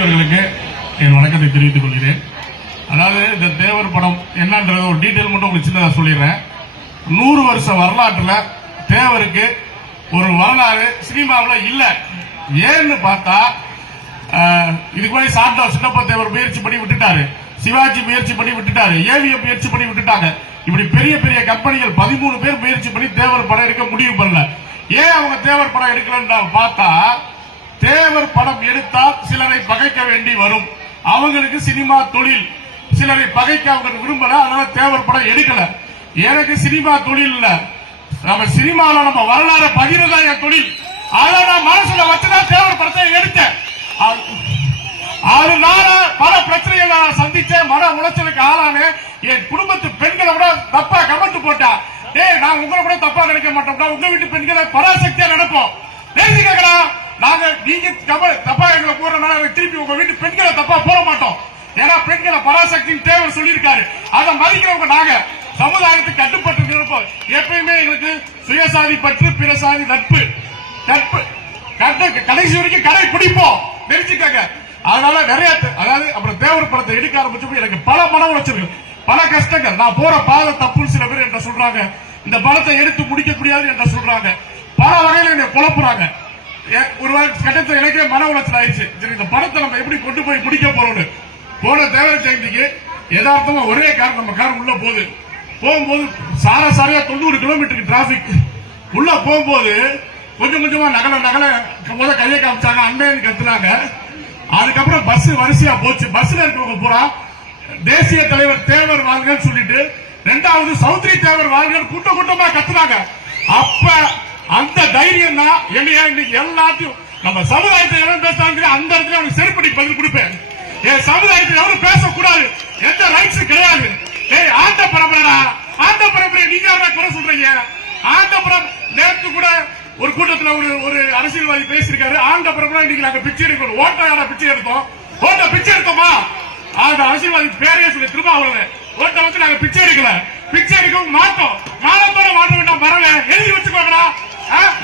அவர்களுக்கு என் வணக்கத்தை தெரிவித்துக் கொள்கிறேன். அதாவது இந்த தேவர் படம் என்னன்றது ஒரு டீட்டெயில் மட்டும் உங்களுக்கு சின்னதாக சொல்லிடுறேன். நூறு வருஷ வரலாற்றில் தேவருக்கு ஒரு வரலாறு சினிமாவில் இல்லை. ஏன்னு பார்த்தா இதுக்கு போய் சாண்டா சின்னப்ப தேவர் முயற்சி பண்ணி விட்டுட்டாரு. சிவாஜி முயற்சி பண்ணி விட்டுட்டாரு. ஏவிஎம் முயற்சி பண்ணி விட்டுட்டாங்க. இப்படி பெரிய பெரிய கம்பெனிகள் பதிமூணு பேர் முயற்சி பண்ணி தேவர் படம் எடுக்க முடிவு பண்ணல. ஏன் அவங்க தேவர் படம் எடுக்கலன்னு பார்த்தா தேவர் படம் எடுத்தால் சிலரை பகைக்க வேண்டி வரும். அவங்களுக்கு சினிமா தொழில். சிலரை பகைக்க அவங்க விரும்பல அதனால தேவர் படம் எடுக்கல. எனக்கு சினிமா தொழில் இல்ல. நம்ம சினிமால நம்ம வரலாறு பகிர்றதா என் தொழில். அதை நான் மனசுல வச்சுதான் தேவர் படத்தை எடுத்தேன். அது- பல பிரச்சனைகளை நான் சந்திச்சேன் மன உளைச்சலுக்கு ஆளானேன். என் குடும்பத்து பெண்களை கூட தப்பா கமெண்ட் போட்டா டேய் நான் உங்களை கூட தப்பா நினைக்க மாட்டோம்டா. உங்க வீட்டு பெண்களை பராசக்தியா நினைப்போம் நேர்த்தி கேட்கலாம் நாங்க நீங்க தப்பா- தப்பா எங்களை போறதுனால நாங்க திருப்பி உங்க வீட்டு பெண்களை தப்பா போட மாட்டோம். ஏன்னா பெண்களை பராசக்தியின் தேவை சொல்லியிருக்காரு. அதை மதிக்கிறவங்க நாங்க. சமுதாயத்துக்கு கட்டுப்பட்டு இருப்போம் எப்பயுமே எங்களுக்கு சுயசாதி பற்று பிற சாதி நட்பு. நட்பு கடைசி வரைக்கும் கடை பிடிப்போம் தெரிஞ்சுக்கங்க அதனால நிறைய அதாவது அப்புறம் தேவர் படத்தை எடுக்க ஆரம்பிச்சப்போ எனக்கு பல மனம் உளைச்சல்கள் பல கஷ்டங்கள். நான் போற பாதை தப்புன்னு சில பேர் என்ன சொல்றாங்க. இந்த படத்தை எடுத்து முடிக்க முடியாது என்ன சொல்றாங்க. பல வகையில என்னை குழப்புறாங்க. ஒரு வாரம் கட்டத்தில் எனக்கே மன உளைச்சல் ஆயிடுச்சு. சரி இந்த படத்தை நம்ம எப்படி கொண்டு போய் முடிக்க போறோம்னு. போன தேவை ஜெயந்திக்கு யதார்த்தமா ஒரே கார் நம்ம கார் உள்ள போகுது. போகும்போது சார சாரையா தொண்ணூறு கிலோமீட்டருக்கு டிராபிக் உள்ள போகும்போது கொஞ்சம் கொஞ்சமா நகல நகல முத கையை காமிச்சாங்க அண்ணன் கத்துனாங்க. அதுக்கப்புறம் பஸ் வரிசையா போச்சு. பஸ்ல இருக்கிறவங்க பூரா தேசிய தலைவர் தேவர் வாங்கன்னு சொல்லிட்டு ரெண்டாவது சௌத்ரி தேவர் வாங்கன்னு கூட்டம் கூட்டமா கத்துனாங்க. அப்ப அந்த தைரியம் தான் என்னைய இன்னைக்கு எல்லாத்தையும் நம்ம சமுதாயத்தை எவன் பேசுறாங்க அந்த இடத்துல அவனுக்கு செருப்படி பதில் கொடுப்பேன். என் சமுதாயத்தில் எவரும் பேசக்கூடாது. எந்த ரைட்ஸும் கிடையாது. ஏய் ஆண்ட பரம்பரடா. ஆண்ட பரம்பரை நீங்க யாரா குறை சொல்றீங்க? ஆண்ட பரம் நேற்று கூட ஒரு கூட்டத்துல ஒரு ஒரு அரசியல்வாதி பேசியிருக்காரு. ஆண்ட பரம்பரை இன்னைக்கு நாங்க பிச்சை எடுக்கணும். ஓட்ட யாரா பிச்சை எடுத்தோம்? ஓட்ட பிச்சை எடுத்தோமா? அந்த அரசியல்வாதி பேரே சொல்லி திரும்ப அவரு ஓட்ட வந்து நாங்க பிச்சை எடுக்கல. பிச்சை எடுக்கவும் மாட்டோம். மானத்தோட மாட்ட வேண்டாம் வரவே. எழுதி வச்சுக்கோங்களா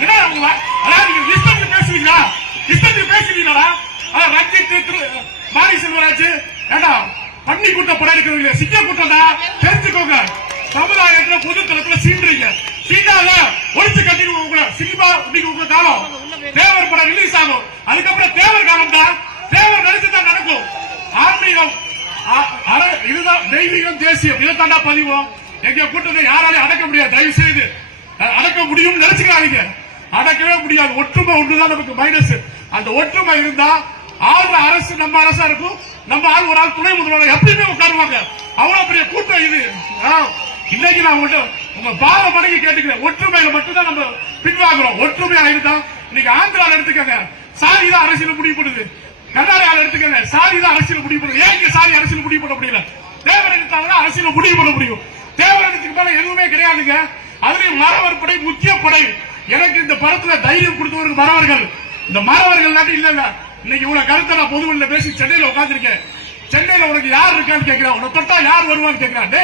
என்ன உங்க வா- நீங்க இஷ்டத்துக்கு பேசுவீங்களா? இஷ்டத்துக்கு பேசுவீங்களா அதான் ரஞ்சித் திரு- மாரி செல்வராஜ் ஏண்டா பண்ணி கூட்டம் படம் எடுக்கிறீங்க சிக்க கூட்டம் தான் தெரிஞ்சுக்கோங்க. சமுதாயத்துல பொது தளத்துல சீண்டுறீங்க. சீண்டாத ஒழிச்சு கட்டிடுவோம் உங்களை. சினிமா இன்னைக்கு உங்க காலம். தேவர் படம் ரிலீஸ் ஆகும். அதுக்கப்புறம் தேவர் காலம் தான் தேவர் நடிச்சு தான் நடக்கும். ஆன்மீகம் ஆ- அற- இதுதான் தெய்வீகம் தேசியம். இதைத்தாண்டா பதிவோம். எங்க கூட்டத்தை யாராலையும் அடக்க முடியாது. தயவு செய்து முடியும்னு நினைச்சுக்காதீங்க அடக்கவே முடியாது. ஒற்றுமை ஒன்றுதான் நமக்கு மைனஸ் அந்த ஒற்றுமை இருந்தா ஆளுற அரசு நம்ம அரசா இருக்கும். நம்ம ஆள் ஒரு ஆள் துணை முதல்வர் எப்பயுமே உட்காருவாங்க. அவ்வளவு பெரிய கூட்டம் இது. இன்னைக்கு நான் உங்கள்ட்ட உங்க பாவ மடங்கி கேட்டுக்கிறேன். ஒற்றுமையில மட்டும்தான் நம்ம பின்வாங்குறோம். ஒற்றுமையா இருந்தா இன்னைக்கு ஆந்திரால எடுத்துக்கங்க. சாதி தான் அரசியல் முடிவு பண்ணுது. கர்நாடகாவில் எடுத்துக்கங்க. சாதி தான் அரசியல் முடிவு பண்ணுது. ஏன் இங்க சாதி அரசியல் முடிவு பண்ண முடியல? தேவர் எடுத்தாங்கன்னா அரசியல் முடிவு பண்ண முடியும். தேவர் எடுத்துக்கு மேல எதுவுமே கிடையாதுங்க. மாணவர் மறவர் படை முக்கிய படை. எனக்கு இந்த படத்துல தைரியம் கொடுத்தவர்கள் மறவர்கள் இந்த மறவர்கள் நாட்டு இல்ல இன்னைக்கு இவ்வளவு கருத்தை நான் பொதுவில் பேசி சென்னையில உட்காந்துருக்கேன் சென்னையில உனக்கு யார் இருக்கான்னு கேட்கிறான் உன தொட்டா யார் வருவான்னு கேட்கிறான்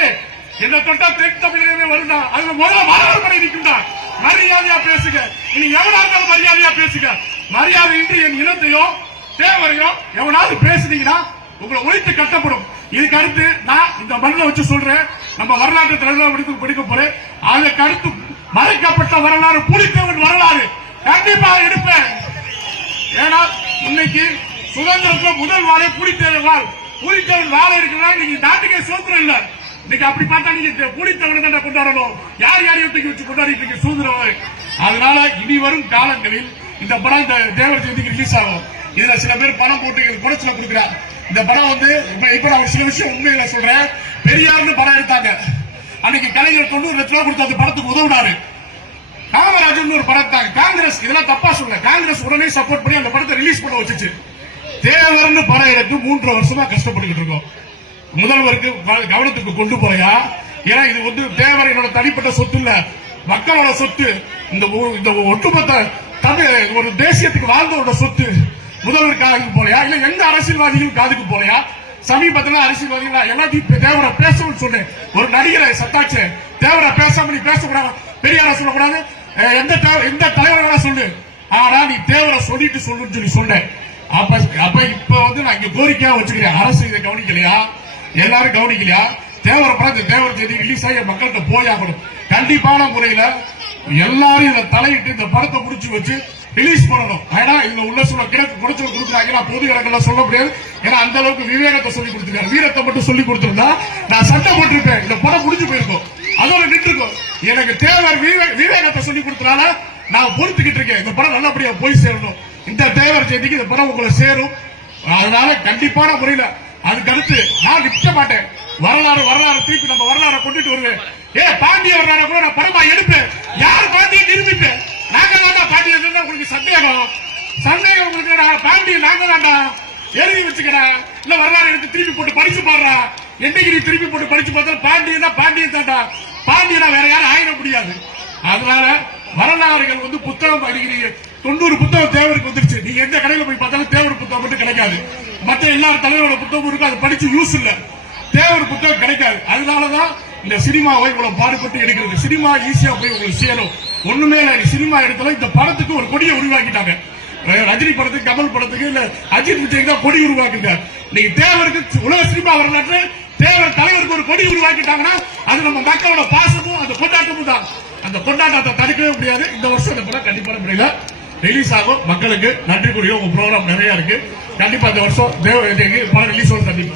என்ன தொட்டா தென் தமிழகமே வருண்டா அதுல முதல்ல மறவர் படை நிற்கும்டா மரியாதையா பேசுங்க. நீ எவனா இருந்தாலும் மரியாதையா பேசுங்க. மரியாதை இன்றி என் இனத்தையோ தேவரையோ எவனாவது பேசுனீங்கன்னா உங்களை ஒழித்து கட்டப்படும். இதுக்கு அடுத்து நான் இந்த மண்ணில் வச்சு சொல்றேன். நம்ம வரலாற்று தலைவர் விடுத்து படிக்க போறேன். அதுக்கு அடுத்து மறைக்கப்பட்ட வரலாறு புலித்தேவன் வரலாறு. கண்டிப்பா எடுப்பேன். ஏன்னா இன்னைக்கு சுதந்திரத்துல முதல் வாழை புலித்தேவன் வாழ். புலித்தேவன் வாழ இருக்கிறதா நீங்க நாட்டுக்கே சுதந்திரம் இல்லை. இன்னைக்கு அப்படி பார்த்தா நீங்க புலித்தேவனை தான் கொண்டாடணும். யார் யாரையும் தூக்கி வச்சு கொண்டாடிட்டு இருக்கீங்க? சுதந்திரம் அதனால இனி வரும் காலங்களில் இந்த படம் இந்த தேவர் ஜெயந்திக்கு ரிலீஸ் ஆகும். இதுல சில பேர் பணம் போட்டு எங்களுக்கு குறைச்சல கொடுக்குறாங்க. இந்த படம் வந்து இப்ப இப்ப நான் ஒரு சில விஷயம் உண்மையில சொல்றேன். பெரியார்னு படம் எடுத்தாங்க. அன்னைக்கு கலைஞர் தொண்ணூறு லட்சம் ரூபாய் கொடுத்து அந்த படத்துக்கு உதவுனாரு. காமராஜன் ஒரு படம் எடுத்தாங்க. காங்கிரஸ் இதெல்லாம் தப்பா சொல்ல காங்கிரஸ் உடனே சப்போர்ட் பண்ணி அந்த படத்தை ரிலீஸ் பண்ண வச்சுச்சு. தேவர்னு படம் எடுத்து மூன்று வருஷமா கஷ்டப்பட்டுக்கிட்டு இருக்கோம். முதல்வருக்கு கவனத்துக்கு கொண்டு போயா ஏன்னா இது வந்து தேவர் என்னோட தனிப்பட்ட சொத்து இல்ல. மக்களோட சொத்து. இந்த இந்த ஒட்டுமொத்த தமிழ் ஒரு தேசியத்துக்கு வாழ்ந்தவரோட சொத்து. முதல்வர் காதுக்கு போலையா? இல்ல எந்த அரசியல்வாதியும் காதுக்கு போலையா? சமீபத்துல அரசியல்வாதிகள்? எல்லாத்தையும் தேவர தேவரை பேசணும்னு சொன்னேன். ஒரு நடிகரை சத்தாச்சு தேவரை பேசாம நீ பேசக்கூடாது. பெரியார சொல்லக்கூடாது. எந்த எந்த தலைவரை சொல்லு. ஆனா நீ தேவரை சொல்லிட்டு சொல்லுன்னு சொல்லி சொன்னேன். அப்ப அப்ப இப்ப வந்து நான் இங்க கோரிக்கையா வச்சுக்கிறேன். அரசு இதை கவனிக்கலையா? எல்லாரும் கவனிக்கலையா? தேவர படம் தேவர செய்தி ரிலீஸ் ஆகி மக்கள்கிட்ட போயாகணும் கண்டிப்பான முறையில எல்லாரும் இதை தலையிட்டு இந்த படத்தை முடிச்சு வச்சு ரிலீஸ் பண்ணணும். ஏன்னா இதுல உள்ள சொல்ல கிழக்கு குறைச்சல் கொடுக்குறாங்க. நான் பொது இடங்கள்ல சொல்ல முடியாது. ஏன்னா அந்த அளவுக்கு விவேகத்தை சொல்லி கொடுத்துருக்காரு. வீரத்தை மட்டும் சொல்லி கொடுத்துருந்தா நான் சட்டம் போட்டிருப்பேன். இந்த படம் முடிஞ்சு போயிருக்கும். அதோட நின்றுக்கும். எனக்கு தேவர் விவேகத்தை சொல்லி கொடுத்தனால நான் பொறுத்துக்கிட்டு இருக்கேன். இந்த படம் நல்லபடியா போய் சேரணும். இந்த தேவர் செய்திக்கு இந்த படம் உங்களை சேரும். அதனால கண்டிப்பான முறையில அதுக்கு அடுத்து நான் நிற்க மாட்டேன். வரலாறு வரலாறு திருப்பி நம்ம வரலாறு கொண்டுட்டு வருவேன். ஏ பாண்டிய வரலாறு கூட நான் படமா எடுப்பேன். யார் பாண்டிய நிரூபிப்பேன்? நாங்க தான் பாண்டிய உங்களுக்கு சந்தேகம். சந்தேகம் உங்களுக்கு நான் பாண்டிய நாங்க தான்டா எழுதி வச்சுக்கடா. இல்ல வரலாறு எடுத்து திருப்பி போட்டு படிச்சு பாடுறா. என்னைக்கு நீ திருப்பி போட்டு படிச்சு பார்த்தா பாண்டியன் தான் பாண்டியன் தான்டா. பாண்டியனா வேற யாரும் ஆயிட முடியாது. அதனால வரலாறுகள் வந்து புத்தகம் படிக்கிறீங்க. தொண்ணூறு புத்தகம் தேவருக்கு வந்துருச்சு. நீங்க எந்த கடையில போய் பார்த்தாலும் தேவர் புத்தகம் மட்டும் கிடைக்காது. மற்ற எல்லா தலைவரோட புத்தகம் இருக்கும் அதை படிச்சு யூஸ் இல்ல. தேவர் புத்தகம் கிடைக்காது. அதனாலதான் இந்த சினிமாவை இவ்வளவு பாடுபட்டு எடுக்கிறது. சினிமா ஈஸியா போய் உங்களுக்கு சேரும். ஒண்ணுமே சினிமா இடத்துல இந்த படத்துக்கு ஒரு கொடியை உருவாக்கிட்டாங்க. ரஜினி படத்துக்கு கமல் படத்துக்கு இல்ல அஜித் விஜய்க்கு தான் கொடி உருவாக்குங்க. நீங்க தேவருக்கு உலக சினிமா வரலாற்று தேவர் தலைவருக்கு ஒரு கொடி உருவாக்கிட்டாங்கன்னா அது நம்ம மக்களோட பாசமும் அந்த கொண்டாட்டமும் தான். அந்த கொண்டாட்டத்தை தடுக்கவே முடியாது. இந்த வருஷம் இந்த படம் கண்டிப்பாக முடியல ரிலீஸ் ஆகும். மக்களுக்கு நன்றி கூறிய உங்க ப்ரோக்ராம் நிறைய இருக்கு. கண்டிப்பா இந்த வருஷம் தேவ படம் ரிலீஸ் ஆகும் கண்டிப்பா